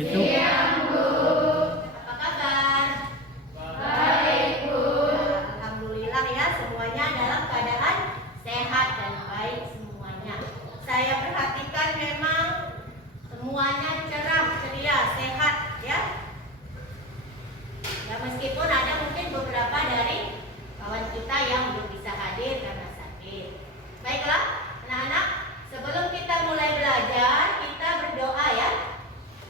Itu. Apa kabar? Baik, Bu. Alhamdulillah ya, semuanya dalam keadaan sehat dan baik semuanya. Saya perhatikan memang semuanya cerah, ceria, sehat ya. Ya meskipun ada mungkin beberapa dari kawan kita yang belum bisa hadir karena sakit. Baiklah, anak-anak, sebelum kita mulai belajar, kita berdoa ya.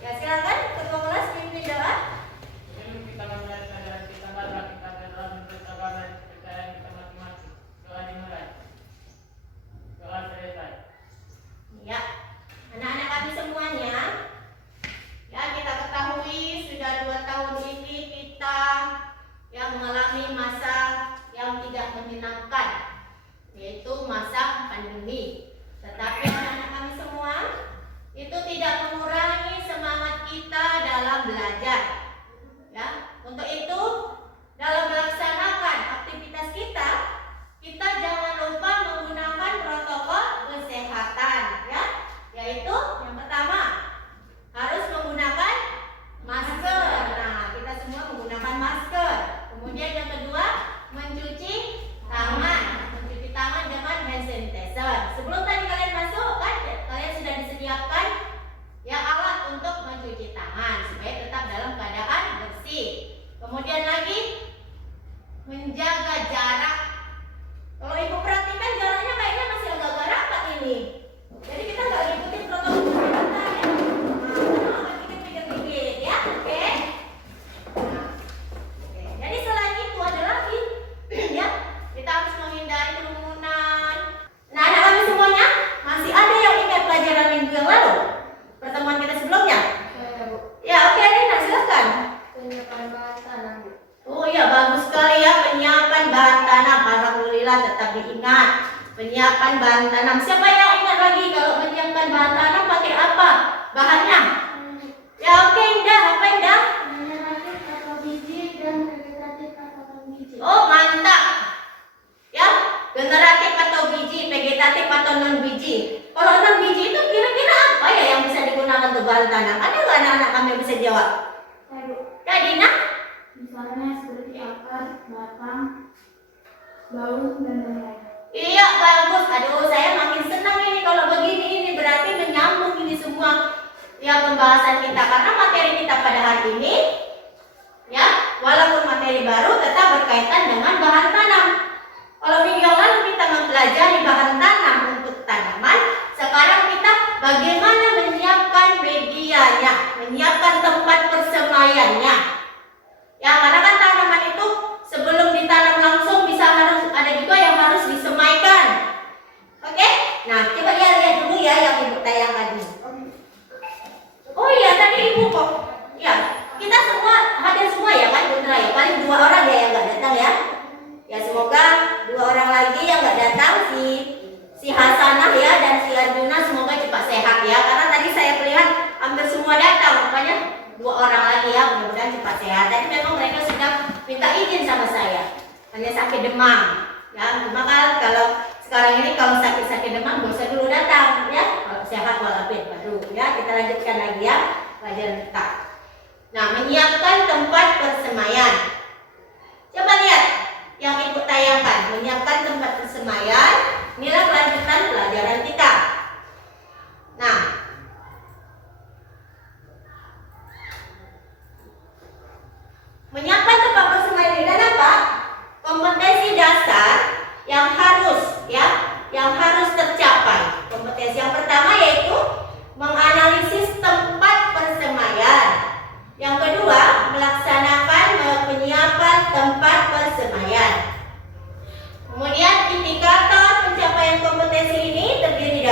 Ya silakan ketua kelas pimpin doa. Ya, anak-anak kami semuanya, ya kita ketahui sudah 2 tahun ini kita yang mengalami masa yang tidak menyenangkan, yaitu masa pandemi. Tetapi anak-anak kami semua itu tidak mengurangi semangat kita dalam belajar. Ya, untuk itu dalam melaksanakan aktivitas kita, kita jangan lupa menggunakan protokol kesehatan, ya, yaitu yang pertama harus menggunakan masker. Nah, kita semua menggunakan masker. Kemudian yang kedua, mencuci tangan dengan hand sanitizer. Sebelum tadi kalian masuk kan, kalian sudah disediakan ya alat untuk mencuci tangan supaya tetap dalam keadaan bersih. Kemudian lagi menjaga jarak. Kalau ibu perhatikan jaraknya kayaknya masih agak-agak rapat ini. Jadi kita nggak ngikutin protokol kesehatan ya. Nah, dikit-dikit ya, oke? Nah, oke. Jadi selain itu ada lagi, ya kita harus menghindari kerumunan. Nah, anak kami semuanya masih ada yang ingat pelajaran minggu yang lalu, pertemuan kita sebelumnya? Ya, oke, Rina silakan. Penyiapan bahan tanam. Oh iya, bagus sekali ya, penyiapan bahan tanam. Alhamdulillah tetap diingat. Penyiapan bahan tanam. Siapa yang ingat lagi kalau menyiapkan bahan tanam pakai apa bahannya? Ya oke, Indah. Apa Indah? Generatif atau biji dan vegetatif atau biji. Oh mantap. Ya, generatif atau biji, vegetatif atau non biji. Kalau non biji itu kira-kira apa ya yang bisa digunakan untuk bahan tanam? Ada nggak anak-anak kami yang bisa jawab? Kak Dina? Misalnya seperti akar, batang, daun, dan lain-lain. Iya bagus. Aduh, saya makin senang ini kalau begini. Ini berarti menyambung ini semua ya pembahasan kita, karena materi kita pada hari ini ya walaupun materi baru tetap berkaitan dengan bahan tanam. Kalau minggu yang lalu kita mempelajari bahan tanam untuk tanaman, sekarang kita bagaimana menyiapkan medianya, menyiapkan tempat persemaiannya. Ya, karena kan tanaman itu sebelum ditanam langsung bisa harus ada juga yang harus disemaikan. Oke? Nah, coba lihat dulu ya yang ibu tayangkan ini. Oh iya, tadi ibu kok. Ya, kita semua hadir semua ya kan, Putra ya. Paling 2 orang ya yang nggak datang ya. Ya semoga 2 orang lagi yang nggak datang, si Hasanah ya dan si Arjuna semoga cepat sehat ya. Karena tadi saya melihat hampir semua datang, makanya 2 orang lagi ya, mudah-mudahan cepat sehat. Tadi memang mereka sudah minta izin sama saya, hanya sakit demam ya. Cuma kalau sekarang ini kalau sakit demam gak usah dulu datang ya, kalau sehat walafiat baru ya. Kita lanjutkan lagi ya pelajaran kita. Nah, menyiapkan tempat persemaian. Coba lihat yang ibu tayangkan, menyiapkan tempat persemaian. Inilah kelanjutan pelajaran kita. Nah, menyiapkan tempat persemaian ini dan apa? Kompetensi dasar yang harus tercapai. Kompetensi yang pertama yaitu menganalisis tempat persemaian. Yang kedua, melaksanakan penyiapan tempat persemaian. Kemudian indikator pencapaian kompetensi ini terdiri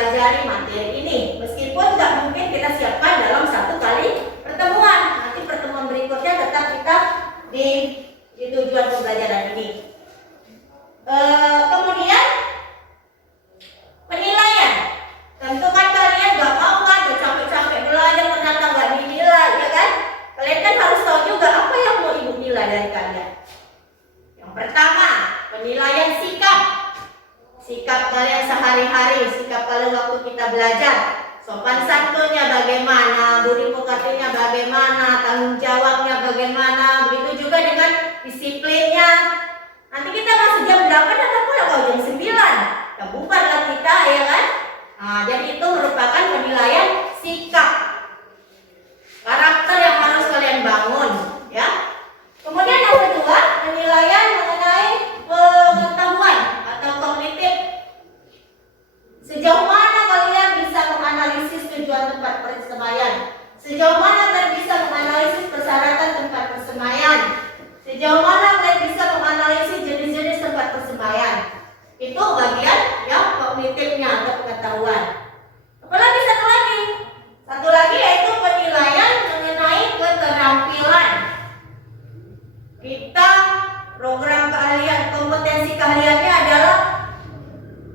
mempelajari materi ini. Meskipun nggak mungkin kita siapkan dalam satu kali pertemuan. Nanti pertemuan berikutnya tetap kita di tujuan pembelajaran ini. Kemudian penilaian. Tentu kan kalian nggak mau kan capek-capek belajar ternyata nggak dinilai, ya kan? Kalian kan harus tahu juga apa yang mau ibu nilai dari kalian. Yang pertama, penilaian sikap. Sikap kalian sehari-hari, sikap kalian waktu kita belajar. Sopan santunnya bagaimana, budi pekertinya bagaimana, tanggung jawabnya bagaimana. Begitu juga dengan disiplinnya. Nanti kita masuk jam 8 atau pulang kalau jam 9. Ya bubarlah kita, ya kan? Nah, jadi itu merupakan penilaian sikap. Karakter yang harus kalian bangun, ya. Kemudian yang kedua, penilaian mengenai pengetahuan atau kognitif. Sejauh mana kalian bisa menganalisis tujuan tempat persemaian? Sejauh mana kalian bisa menganalisis persyaratan tempat persemaian? Sejauh mana kalian bisa menganalisis jenis-jenis tempat persemaian? Itu bagian yang kognitifnya atau pengetahuan. Apalagi satu lagi yaitu penilaian mengenai keterampilan. Kita program keahlian, kompetensi keahliannya adalah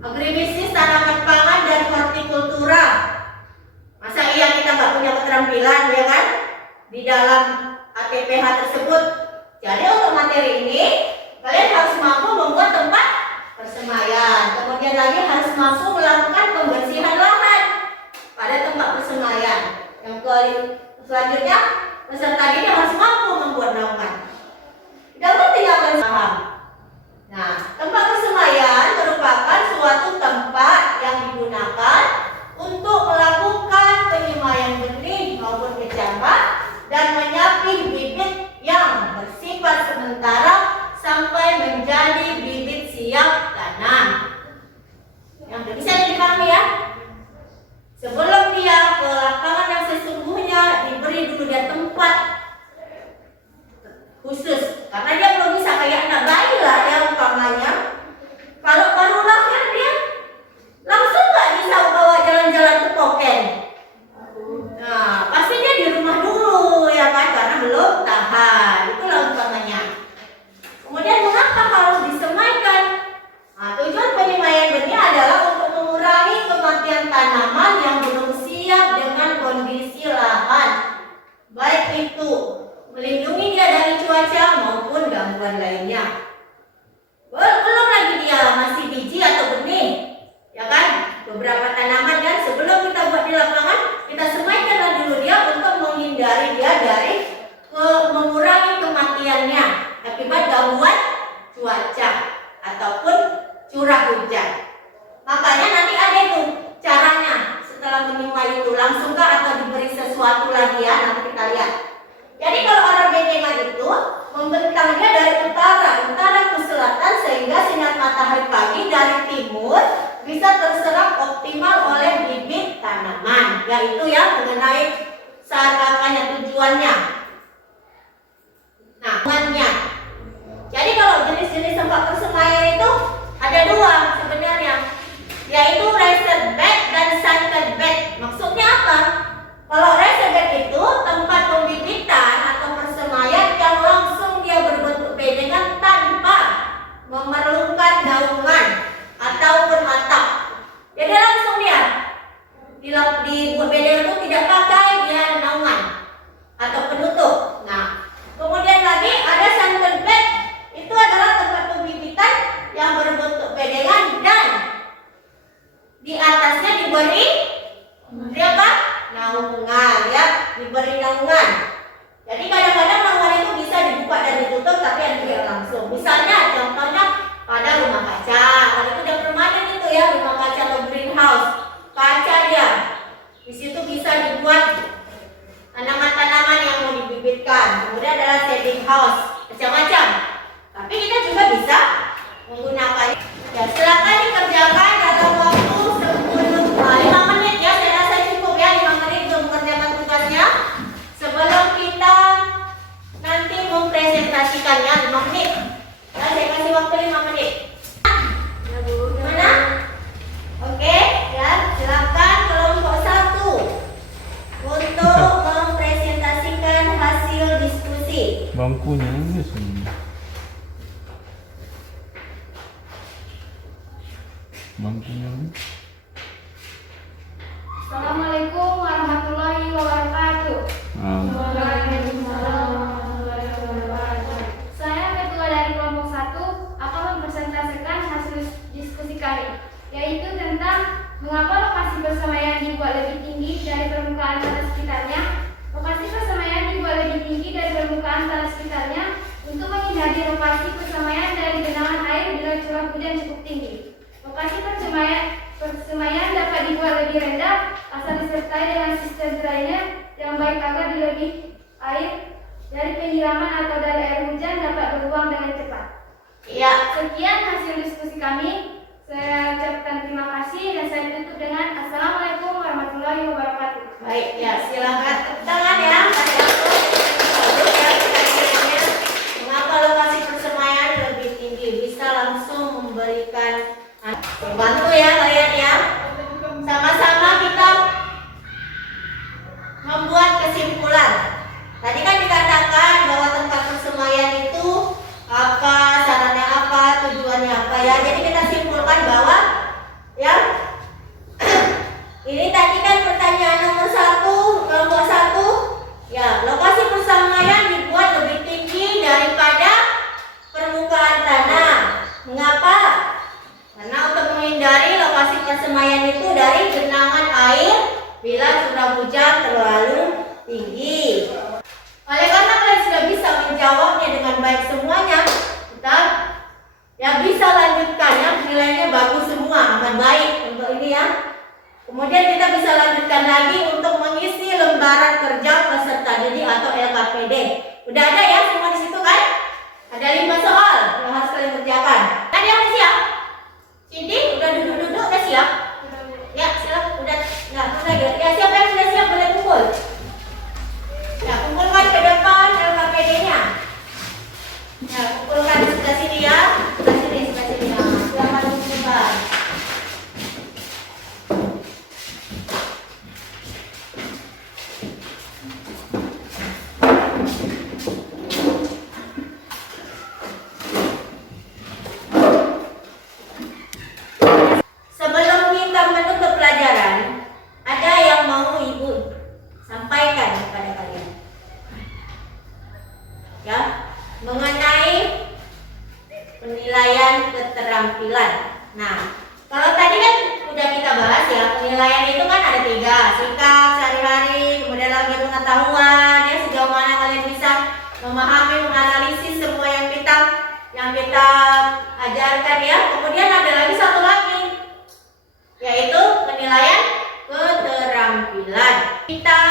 agribisnis, tanaman pangan, dan hortikultura. Masa iya kita nggak punya keterampilan, ya kan? Di dalam ATPH tersebut. Jadi untuk materi ini kalian harus mampu membuat tempat persemaian. Kemudian lagi harus mampu melakukan pembersihan lahan pada tempat persemaian. Yang selanjutnya peserta ini harus mampu membuat naungan. Tidak penting kalian paham. Nah, tempat persemaian merupakan suatu tempat yang digunakan untuk melakukan penyemaian benih maupun kecambah dan menyapih bibit yang bersifat sementara sampai menjadi bibit siap tanam. Yang bisa dipahami ya. Sebelum dia ke lapangan yang sesungguhnya, diberi dulu dia tempat khusus, karena dia belum bisa kayak anak bayi lah ya umpamanya. Kalau baru lahir dia langsung nggak bisa bawa jalan-jalan ke poken. Nah, pasti dia di rumah dulu ya kan, karena belum tahan. Itulah umpamanya. Kemudian mengapa harus disemaikan? Nah, tujuan penyemaian benih adalah untuk mengurangi kematian tanaman yang belum siap dengan kondisi lahan. Baik itu melindungi dia dari cuaca maupun gangguan lainnya. Belum lagi dia masih biji atau benih, ya kan? Beberapa tanaman kan sebelum kita buat di lapangan, kita semaikanlah dulu dia untuk menghindari dia dari mengurangi kematiannya akibat gangguan cuaca ataupun curah hujan. Makanya nanti ada itu caranya setelah menyemai itu, langsungkah atau diberi sesuatu lagi ya, nanti kita lihat. Jadi kalau orang bentengan itu membentangnya dari utara ke selatan sehingga sinar matahari pagi dari timur bisa terserap optimal oleh bibit tanaman, yaitu yang mengenai saat apanya tujuannya. Nah, tujuannya. Jadi kalau jenis-jenis tempat persemaian itu ada dua sebenarnya, yaitu raised bed dan sunken bed. Maksudnya apa? Kalau raised bed itu tempat pembibitan atau persemaian yang langsung dia berbentuk bedengan tanpa memerlukan daungan ataupun atap. Jadi langsung dia dibuat bedengan itu tidak pakai dia naungan atau penutup. Nah, kemudian lagi ada sunken bed. Itu adalah tempat pembibitan yang berbentuk bedengan dan di atasnya diberi apa? Naungan ya, diberi naungan. Jadi kadang-kadang naungan itu bisa dibuka dan ditutup tapi yang tidak langsung. Misalnya contohnya pada rumah kaca, kalau itu udah permanen itu ya, rumah kaca atau greenhouse, kaca dia. Di situ bisa dibuat tanaman-tanaman yang mau dibibitkan. Kemudian adalah shading house, macam-macam. Tapi kita juga bisa menggunakannya. Ya, silakan dikerjakan dalam waktu 5 menit ya. Saya rasa cukup ya 5 menit untuk mengerjakan tugasnya. Sebelum kita bangkunya ini semua. Bangkunya ini. Assalamualaikum warahmatullahi wabarakatuh. Waalaikumsalam warahmatullahi wabarakatuh. Saya ketua dari kelompok 1 akan mempresentasikan hasil diskusi kami, yaitu tentang mengapa lokasi persemaian dibuat lebih tinggi dari permukaan tanah sekitarnya. Lokasi persemaian dibuat lebih tinggi dari permukaan tanah sekitarnya untuk menghindari lokasi persemaian dari genangan air bila curah hujan cukup tinggi. Lokasi persemaian dapat dibuat lebih rendah asal disertai dengan sistem drainase yang baik agar dilebih air dari penyiraman atau dari air hujan dapat berbuang dengan cepat. Ya, Sekian hasil diskusi kami. Saya ucapkan terima kasih dan saya tutup dengan Assalamualaikum warahmatullahi wabarakatuh. baik ya, silakan tepuk tangan ya. Lalu ya, kita tanya, mengapa lokasi persemaian lebih tinggi? Bisa langsung memberikan bantu ya kalian ya. Sama-sama kita membuat kesimpulan. Tadi kan dikatakan bahwa tempat persemaian itu apa, sarannya apa, tujuannya apa ya. Jadi kita simpulkan bahwa ya ini tadi kan pertanyaan nomor 1, kelompok 1. Ya, lokasi persemaian dibuat lebih tinggi daripada permukaan tanah. Mengapa? Karena untuk menghindari lokasi persemaian itu dari genangan air bila curah hujan terlalu tinggi. Oleh karena kalian sudah bisa menjawabnya dengan baik semuanya, kita ya bisa lanjutkan ya, nilainya bagus semua, aman baik untuk ini ya. Kemudian kita bisa lanjutkan lagi untuk mengisi lembaran kerja peserta didik atau LKPD. Udah ada ya semua di situ kan? Ada 5 soal yang harus kalian kerjakan. Ada yang siap? Cindy, udah duduk-duduk, udah siap? Ya, siap, udah. Nah, udah ya, siapa yang sudah siap boleh kumpul. Ya, kumpulkan ke depan LKPD-nya. Ya, kumpulkan di sebelah sini ya. Sebelah sini ya. Silakan kumpulkan. Sebelum kita menutup pelajaran, ada yang mau Ibu sampaikan kepada kalian. Ya, mengenai penilaian keterampilan. Nah, kalau tadi kan udah kita bahas ya, penilaian itu kan ada 3, sikap sehari-hari, kemudian lagi pengetahuan, ya sejauh mana kalian bisa memahami, menganalisis semua yang kita ajarkan ya. Kemudian ada lagi satu lagi, yaitu penilaian keterampilan. Kita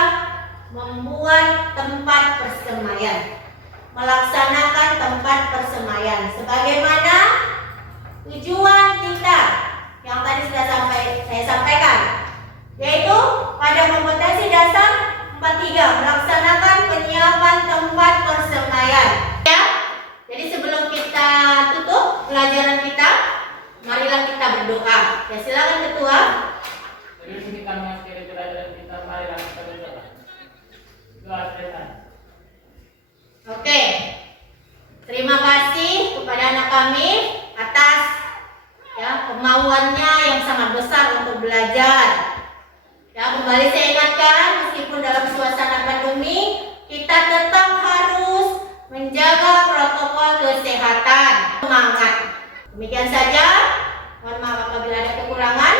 membuat tempat persemaian, melaksanakan tempat persemaian sebagaimana tujuan kita yang tadi sudah saya sampaikan, yaitu pada kompetensi dasar 43 melaksanakan penyiapan tempat persemaian ya. Jadi sebelum kita tutup pelajaran kita, marilah kita berdoa. Ya, silakan ketua. Dari sini kami akhiri pelajaran kita, marilah kita berdoa. Doa setan. Oke. Terima kasih kepada anak kami atas ya kemauannya yang sangat besar untuk belajar. Ya, kembali saya ingatkan, meskipun dalam suasana pandemi, kita tetap harus menjaga protokol kesehatan. Semangat. Demikian saja. Mohon maaf apabila ada kekurangan.